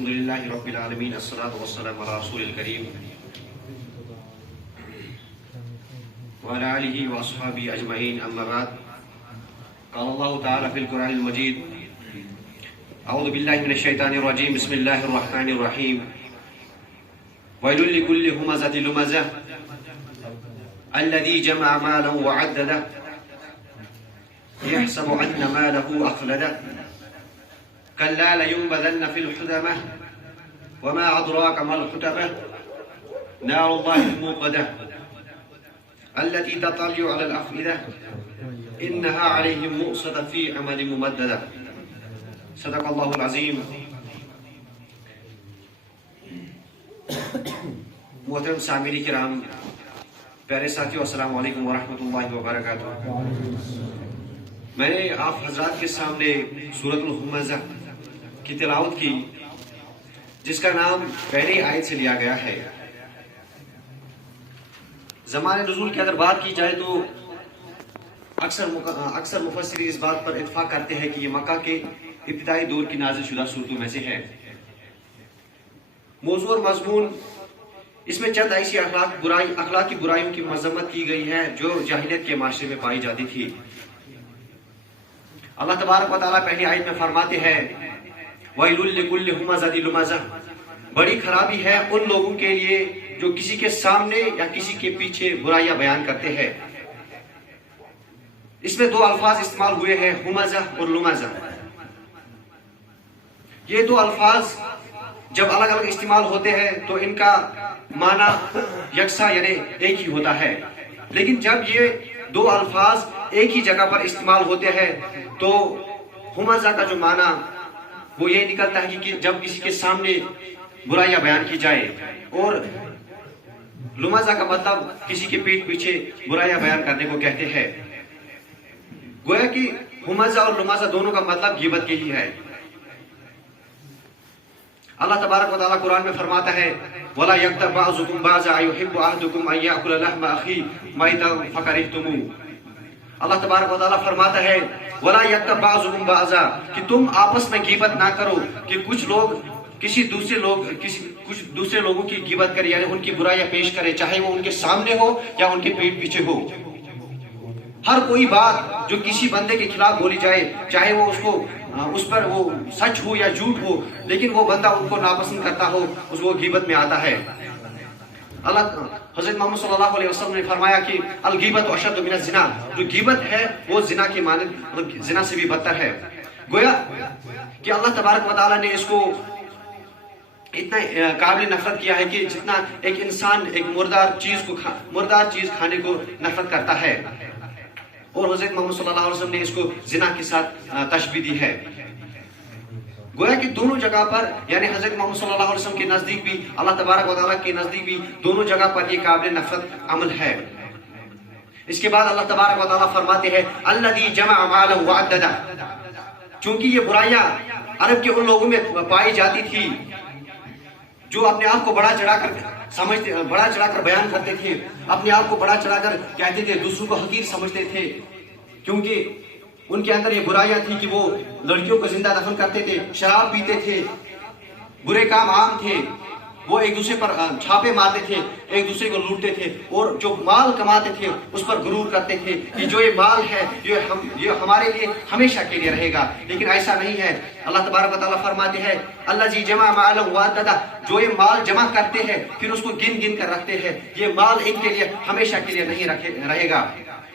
الحمدللہ رب العالمین الصلاۃ والسلام علی رسول الکریم وعلی آلہ واصحابہ اجمعین اما بعد قال اللہ تعالی فی القرآن المجید اعوذ باللہ من الشیطان الرجیم بسم اللہ الرحمن الرحیم ویل لکل ہمزۃ لمزہ الذی جمع مالا وعددہ یحسب ان مالہ اخلدہ كلا لينبذن في الحطمة وما أدراك ما الحطمة نار الله الموقدة التي تطلع على الأفئدة إنها عليهم مؤصدة في عمل ممددة صدق الله العظيم. محترم سامعین کرام، پیارے ساتھیو، السلام علیکم ورحمۃ اللہ وبرکاتہ. میں نے آپ حضرات کے سامنے سورۃ الہمزہ کی تلاوت کی، جس کا نام پہلی آیت سے لیا گیا ہے. زمان نزول کی اگر بات کی جائے تو اکثر مفسرین اس بات پر اتفاق کرتے ہیں کہ یہ مکہ کے ابتدائی دور کی نازل شدہ صورتوں میں سے ہے. موضوع اور مضمون اس میں چند ایسی اخلاقی برائیوں کی مذمت کی گئی ہے جو جاہلیت کے معاشرے میں پائی جاتی تھی. اللہ تبارک و تعالیٰ پہلی آیت میں فرماتے ہیں وَيْلٌ لِكُلِّ هُمَزَةٍ لُمَزَةٍ، بڑی خرابی ہے ان لوگوں کے لیے جو کسی کے سامنے یا کسی کے پیچھے برائیاں بیان کرتے ہیں. اس میں دو الفاظ استعمال ہوئے ہیں، ہمزہ اور لمزہ. یہ دو الفاظ جب الگ الگ استعمال ہوتے ہیں تو ان کا معنی یکساں یعنی ایک ہی ہوتا ہے، لیکن جب یہ دو الفاظ ایک ہی جگہ پر استعمال ہوتے ہیں تو ہمزہ کا جو معنی وہ یہ نکلتا ہے کہ جب کسی کے سامنے برائیاں بیان کی جائے، اور لمزہ کا مطلب کسی کے پیٹھ پیچھے برائیاں بیان کرنے کو کہتے ہیں. گویا کہ ہمزہ اور لمزہ دونوں کا مطلب غیبت کے ہی ہے. اللہ تبارک و تعالیٰ قرآن میں فرماتا ہے وَلَا يَغْتَبْ بَعْضُكُمْ بَعْضًا أَيُحِبُّ أَحَدُكُمْ أَن يَأْكُلَ لَحْمَ أَخِيهِ مَيْتًا فَكَرِهْتُمُوهُ. اللہ تبارک و تعالیٰ فرماتا ہے وَلَا يَغْتَبْ بَعْضُكُمْ بَعْضًا، کہ تم آپس میں غیبت نہ کرو کہ کچھ لوگ کچھ دوسرے لوگوں کی غیبت کرے، یعنی ان کی برائیاں پیش کرے، چاہے وہ ان کے سامنے ہو یا ان کے پیٹھ پیچھے ہو. ہر کوئی بات جو کسی بندے کے خلاف بولی جائے، چاہے وہ اس پر وہ سچ ہو یا جھوٹ ہو، لیکن وہ بندہ ان کو ناپسند کرتا ہو، اس کو غیبت میں آتا ہے. حضرت محمد صلی اللہ علیہ وسلم نے فرمایا کہ الغیبت اشد من الزنا، جو غیبت ہے وہ زنا کے مانند، زنا سے بھی بدتر ہے. گویا کہ اللہ تبارک و تعالیٰ نے اس کو اتنا قابل نفرت کیا ہے کہ جتنا ایک انسان ایک مردار چیز کھانے کو نفرت کرتا ہے، اور حضرت محمد صلی اللہ علیہ وسلم نے اس کو زنا کے ساتھ تشبیہ دی ہے. گویا کہ دونوں جگہ پر، یعنی حضرت محمد صلی اللہ علیہ وسلم کے نزدیک بھی، اللہ تبارک و تعالیٰ کے نزدیک بھی، دونوں جگہ پر یہ قابل نفرت عمل ہے. اس کے بعد اللہ تبارک و تعالیٰ فرماتے ہیں الذی جمع مالا وعددہ، چونکہ یہ برائیاں عرب کے ان لوگوں میں پائی جاتی تھی جو اپنے آپ کو بڑا چڑھا کر بیان کرتے تھے، اپنے آپ کو بڑا چڑھا کر کہتے تھے، دوسروں کو حقیر سمجھتے تھے، کیونکہ ان کے اندر یہ برائیاں تھی کہ وہ لڑکیوں کو زندہ دفن کرتے تھے، شراب پیتے تھے، برے کام عام تھے، وہ ایک دوسرے پر چھاپے مارتے تھے، ایک دوسرے کو لوٹتے تھے، اور جو مال کماتے تھے اس پر غرور کرتے تھے کہ جو یہ مال ہے یہ ہمارے لیے ہمیشہ کے لیے رہے گا. لیکن ایسا نہیں ہے. اللہ تبارک و تعالیٰ فرماتے ہیں الذی جمع مالا وعددہ، جو یہ مال جمع کرتے ہیں پھر اس کو گن کر رکھتے ہیں، یہ مال ان کے لیے ہمیشہ کے لیے نہیں رہے گا.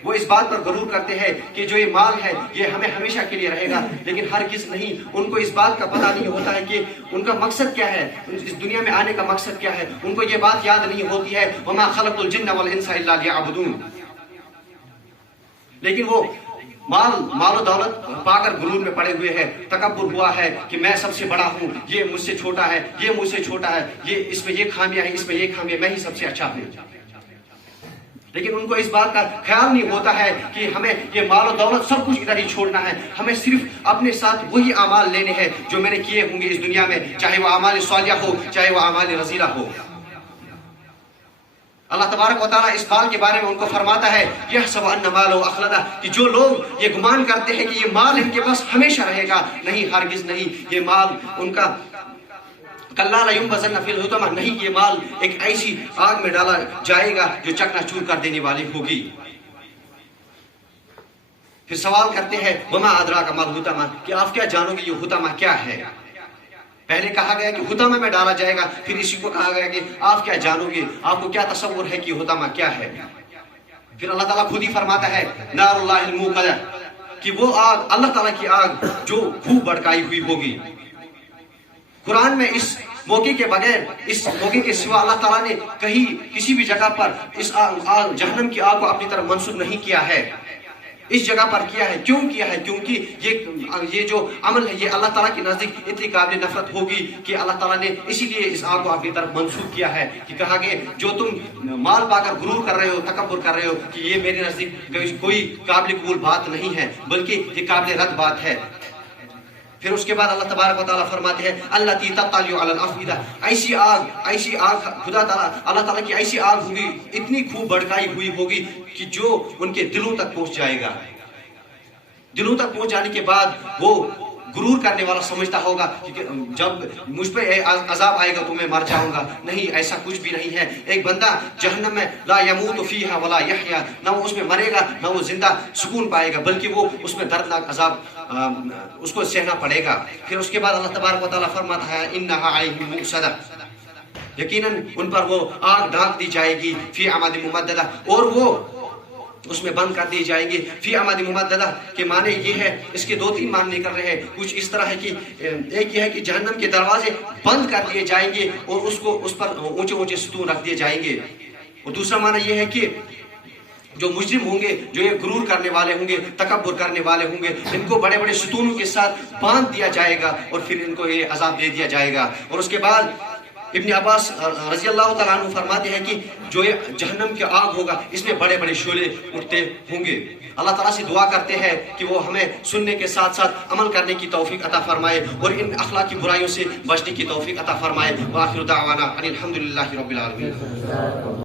وہ اس بات پر غرور کرتے ہیں کہ جو یہ مال ہے یہ ہمیں ہمیشہ کے لیے رہے گا، لیکن ہرگز نہیں. ان کو اس بات کا پتہ نہیں ہوتا ہے کہ ان کا مقصد کیا ہے، اس دنیا میں آنے کا مقصد کیا ہے. ان کو یہ بات یاد نہیں ہوتی ہے وَمَا خَلَقْتُ الْجِنَّ وَالْإِنسَ إِلَّا لِيَعْبُدُونَ. لیکن وہ مال و دولت پا کر غرور میں پڑے ہوئے ہیں، تکبر ہوا ہے کہ میں سب سے بڑا ہوں، یہ مجھ سے چھوٹا ہے، یہ مجھ سے چھوٹا ہے، یہ اس میں یہ خامیاں ہیں، اس میں یہ خامیاں، میں ہی سب سے اچھا ہوں. لیکن ان کو اس بات کا خیال نہیں ہوتا ہے کہ ہمیں یہ مال و دولت سب کچھ ادھر ہی چھوڑنا ہے، ہمیں صرف اپنے ساتھ وہی اعمال لینے ہیں جو میں نے کیے ہوں گے اس دنیا میں، چاہے وہ اعمال صالحہ ہو چاہے وہ اعمال رذیلہ ہو. اللہ تبارک و تعالیٰ اس مال کے بارے میں ان کو فرماتا ہے یحسب ان مالہ اخلدہ، کہ جو لوگ یہ گمان کرتے ہیں کہ یہ مال ان کے پاس ہمیشہ رہے گا، نہیں، ہرگز نہیں. یہ مال ان کا کلا لینبذن فی الحطمہ، نہیں یہ مال ایک ایسی آگ میں ڈالا جائے گا جو چکنا چور کر دینے والی ہوگی۔ پھر سوال کرتے ہیں وما ادراک ما الحطمہ، کہ آپ کیا جانو گے یہ حطمہ کیا ہے؟ پہلے کہا گیا کہ حطمہ میں ڈالا جائے گا، پھر اسی کو کہا گیا کہ آپ کیا جانو گے، آپ کو کیا تصور ہے کہ یہ حطمہ کیا ہے؟ پھر اللہ تعالیٰ خود ہی فرماتا ہے نار اللہ الموقدہ، کہ وہ آگ اللہ تعالیٰ کی آگ جو خوب بھڑکائی ہوئی ہوگی۔ قرآن میں اس موقع کے بغیر، اس موقع کے سوا اللہ تعالیٰ نے کہیں کسی بھی جگہ پر اس جہنم کی آگ کو اپنی طرف منسوب نہیں کیا ہے، اس جگہ پر کیا ہے۔ کیوں کیا ہے؟ کیونکہ یہ جو عمل ہے یہ اللہ تعالیٰ کے نزدیک اتنی قابل نفرت ہوگی کہ اللہ تعالیٰ نے اسی لیے اس آگ کو اپنی طرف منسوب کیا ہے، کہ کہا کہ جو تم مال پا کر غرور کر رہے ہو، تکبر کر رہے ہو، کہ یہ میرے نزدیک کوئی قابل قبول بات نہیں ہے، بلکہ یہ قابل رد بات ہے۔ پھر اس کے بعد اللہ تبارک و تعالیٰ فرماتے ہیں التی تطلع علی الافئدہ، ایسی آگ خدا تعالیٰ اللہ تعالیٰ کی ایسی آگ ہوگی، اتنی خوب بھڑکائی ہوئی ہوگی کہ جو ان کے دلوں تک پہنچ جائے گا۔ دلوں تک پہنچ جانے کے بعد وہ غرور کرنے والا سمجھتا ہوگا کہ جب مجھ پہ عذاب آئے گا تو میں مر جاؤں گا، نہیں، ایسا کچھ بھی نہیں ہے۔ ایک بندہ جہنم میں لا یموت فیہا ولا یحیا، نہ وہ اس میں مرے گا نہ وہ زندہ سکون پائے گا، بلکہ وہ اس میں دردناک عذاب اس کو سہنا پڑے گا۔ پھر اس کے بعد اللہ تبارک و تعالیٰ فرماتا ہے انہا علیہم مؤصدہ، یقیناً ان پر وہ آگ ڈھانک دی جائے گی فی عمد ممددہ، اور وہ اس میں بند کر دی جائیں گے۔ فی عمد ممددہ کے معنی یہ ہے، اس کے دو تین معنی نکل رہے ہیں، کچھ اس طرح ہے کہ ایک یہ ہے کہ جہنم کے دروازے بند کر دیے جائیں گے اور اس پر اونچے اونچے ستون رکھ دیے جائیں گے، اور دوسرا معنی یہ ہے کہ جو مجرم ہوں گے، جو یہ غرور کرنے والے ہوں گے، تکبر کرنے والے ہوں گے، ان کو بڑے بڑے ستونوں کے ساتھ باندھ دیا جائے گا اور پھر ان کو یہ عذاب دے دیا جائے گا۔ اور اس کے بعد ابن عباس رضی اللہ تعالیٰ عنہ فرماتے ہیں کہ جو یہ جہنم کی آگ ہوگا اس میں بڑے بڑے شعلے اٹھتے ہوں گے۔ اللہ تعالیٰ سے دعا کرتے ہیں کہ وہ ہمیں سننے کے ساتھ ساتھ عمل کرنے کی توفیق عطا فرمائے اور ان اخلاقی برائیوں سے بچنے کی توفیق عطا فرمائے۔ وآخر دعوانا ان الحمد للہ رب العالمین۔